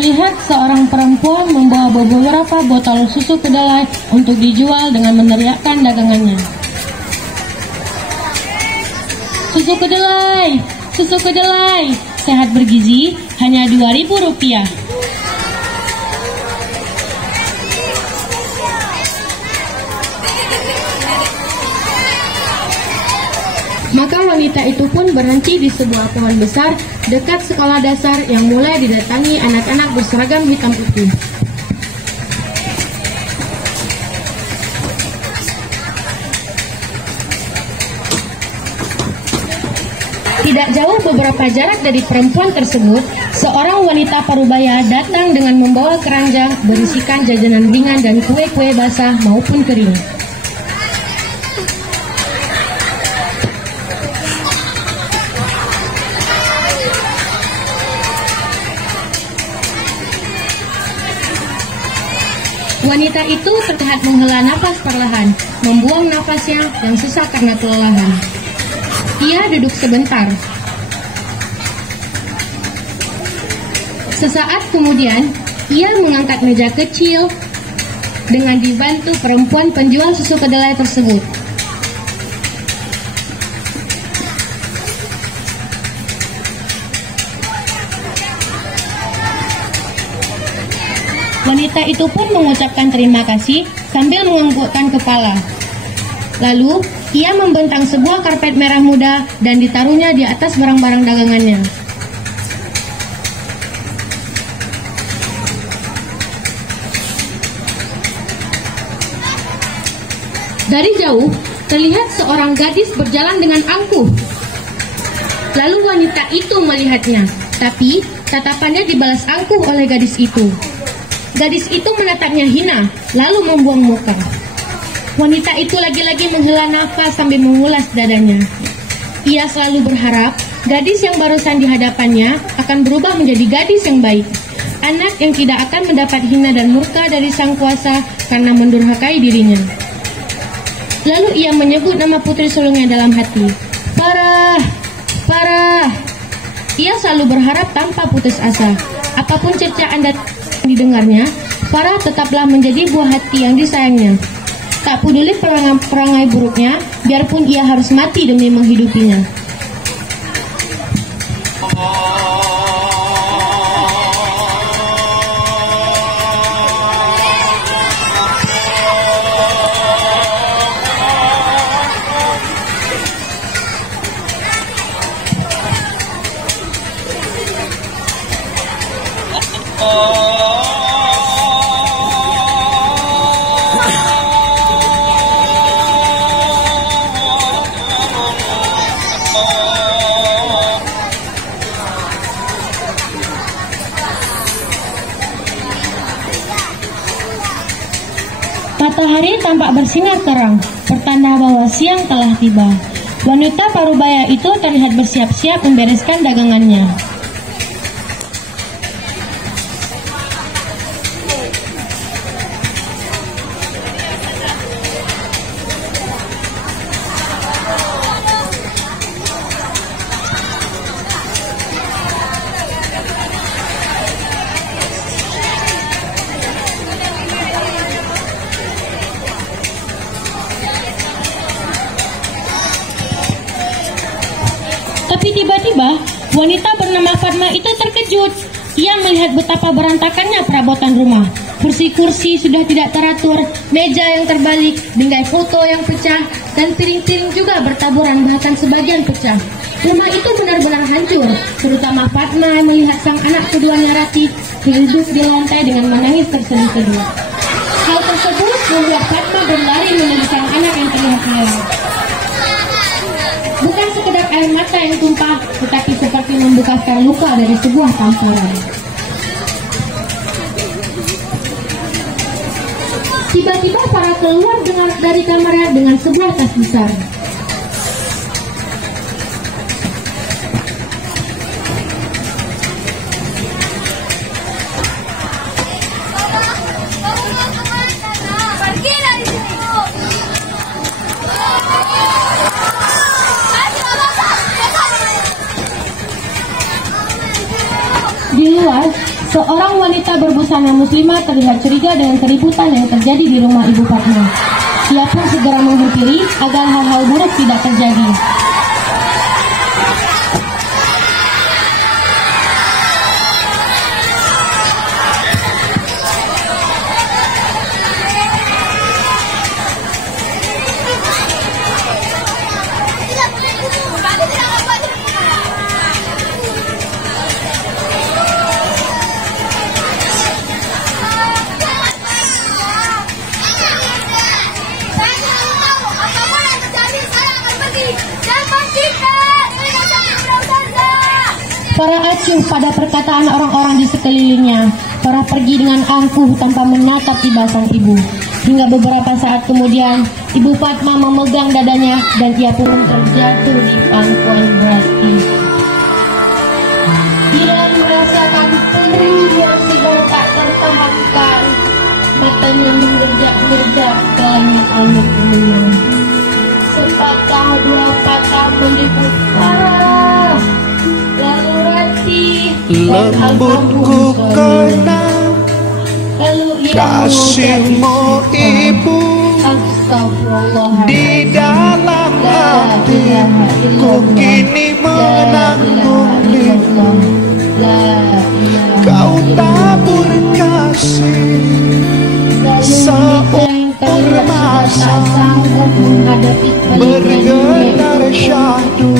terlihat seorang perempuan membawa beberapa botol susu kedelai untuk dijual dengan meneriakkan dagangannya. Susu kedelai, sehat bergizi, hanya Rp2.000. Maka wanita itu pun berhenti di sebuah pohon besar dekat sekolah dasar yang mulai didatangi anak-anak berseragam hitam putih. Tidak jauh beberapa jarak dari perempuan tersebut, seorang wanita parubaya datang dengan membawa keranjang berisikan jajanan ringan dan kue-kue basah maupun kering. Wanita itu terlihat menghela nafas perlahan, membuang nafasnya yang sesak karena kelelahan. Ia duduk sebentar. Sesaat kemudian, ia mengangkat meja kecil dengan dibantu perempuan penjual susu kedelai tersebut. Wanita itu pun mengucapkan terima kasih sambil menganggukkan kepala. Lalu, ia membentang sebuah karpet merah muda dan ditaruhnya di atas barang-barang dagangannya. Dari jauh, terlihat seorang gadis berjalan dengan angkuh. Lalu wanita itu melihatnya, tapi tatapannya dibalas angkuh oleh gadis itu. Gadis itu menatapnya hina, lalu membuang muka. Wanita itu lagi-lagi menghela nafas sambil mengulas dadanya. Ia selalu berharap gadis yang barusan di hadapannya akan berubah menjadi gadis yang baik. Anak yang tidak akan mendapat hina dan murka dari sang kuasa karena mendurhakai dirinya. Lalu ia menyebut nama putri sulungnya dalam hati. Farah, Farah. Ia selalu berharap tanpa putus asa. Apapun cercaan dan didengarnya, Farah tetaplah menjadi buah hati yang disayangnya. Tak peduli perangai buruknya, biarpun ia harus mati demi menghidupinya. Matahari tampak bersinar terang, pertanda bahwa siang telah tiba. Wanita parubaya itu terlihat bersiap-siap membereskan dagangannya. Tapi tiba-tiba, wanita bernama Fatma itu terkejut. Ia melihat betapa berantakannya perabotan rumah. Kursi-kursi sudah tidak teratur, meja yang terbalik, bingkai foto yang pecah, dan piring-piring juga bertaburan bahkan sebagian pecah. Rumah itu benar-benar hancur, terutama Fatma melihat sang anak keduanya Ratih duduk di lantai dengan menangis terseduh-seduh. Hal tersebut membuat Fatma berlari menuju sang anak yang terlihat malang. Bukan sekedar air mata yang tumpah, tetapi seperti membekaskan luka dari sebuah tampuran. Tiba-tiba Farah keluar dari kamarnya dengan sebuah tas besar. Di luar, Seorang wanita berbusana muslimah terlihat curiga dengan keributan yang terjadi di rumah Ibu Fatma. Ia pun segera menghampiri agar hal-hal buruk tidak terjadi. Farah acuh pada perkataan orang-orang di sekelilingnya. Farah pergi dengan angkuh tanpa menatap tiba sang ibu. Hingga beberapa saat kemudian, Ibu Fatma memegang dadanya dan ia pun terjatuh di pangkuan Rasti. Ia merasakan perih yang sedang tak tertahankan. Matanya mengerjak-gerjak ke langit-langit gunung. Sepatah dua patah meliput Farah. Lalu Rasti lembutku kenang kasihmu ibu di dalam hatiku kini menanggung rindu. Kau tabur kasih seumur masa bergetar syahdu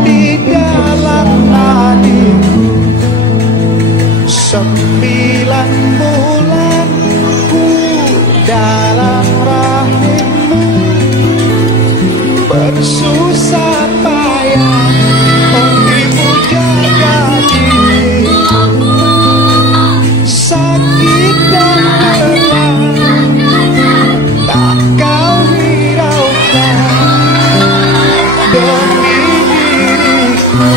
di dalam hatiku. 9 bulanku dalam rahimmu bersusah payah untuk jaga diriku. Sakit dan lelah tak kau hiraukan demi diriku.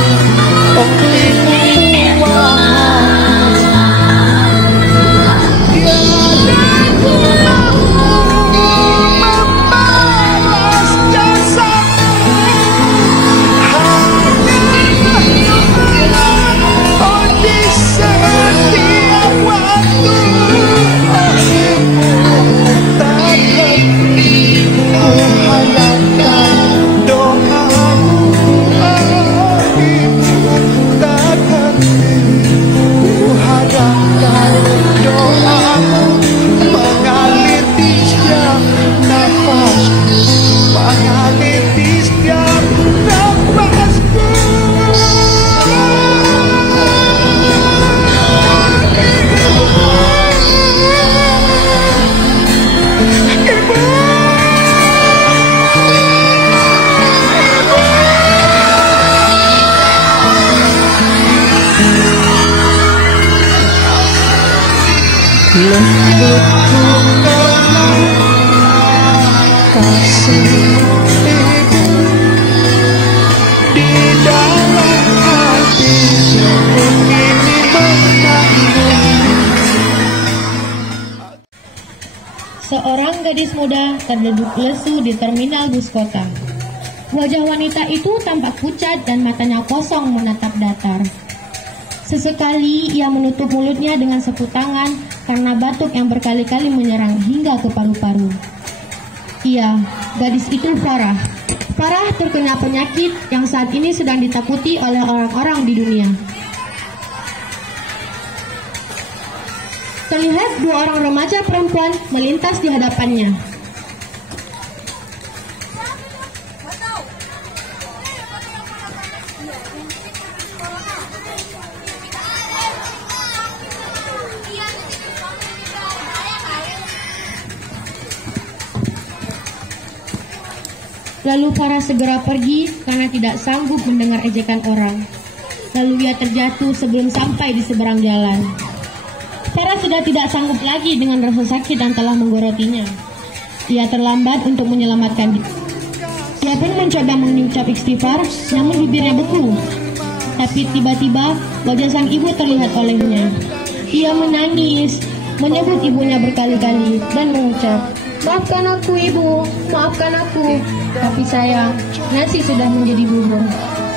Lembutku kenang kasih ibu di dalam hatiku kini menanggung. Seorang gadis muda terduduk lesu di terminal bus kota. Wajah wanita itu tampak pucat dan matanya kosong menatap datar. Sesekali ia menutup mulutnya dengan sapu tangan karena batuk yang berkali-kali menyerang hingga ke paru-paru. Iya, gadis itu Farah. Farah terkena penyakit yang saat ini sedang ditakuti oleh orang-orang di dunia. Terlihat 2 orang remaja perempuan melintas di hadapannya. Lalu Farah segera pergi karena tidak sanggup mendengar ejekan orang. Lalu ia terjatuh sebelum sampai di seberang jalan. Farah sudah tidak sanggup lagi dengan rasa sakit yang telah menggorotinya. Ia terlambat untuk menyelamatkan diri. Ia pun mencoba mengucap istighfar, namun bibirnya beku. Tapi tiba-tiba wajah sang ibu terlihat olehnya. Ia menangis, menyebut ibunya berkali-kali dan mengucap, "Maafkan aku ibu, maafkan aku." Tapi sayang, nasi sudah menjadi bubur.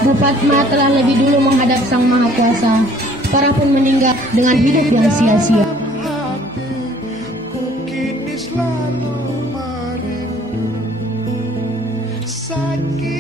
Bu Fatma telah lebih dulu menghadap Sang Maha Kuasa. para pun meninggal dengan hidup yang sia-sia. Hatiku kini selalu merindu sakit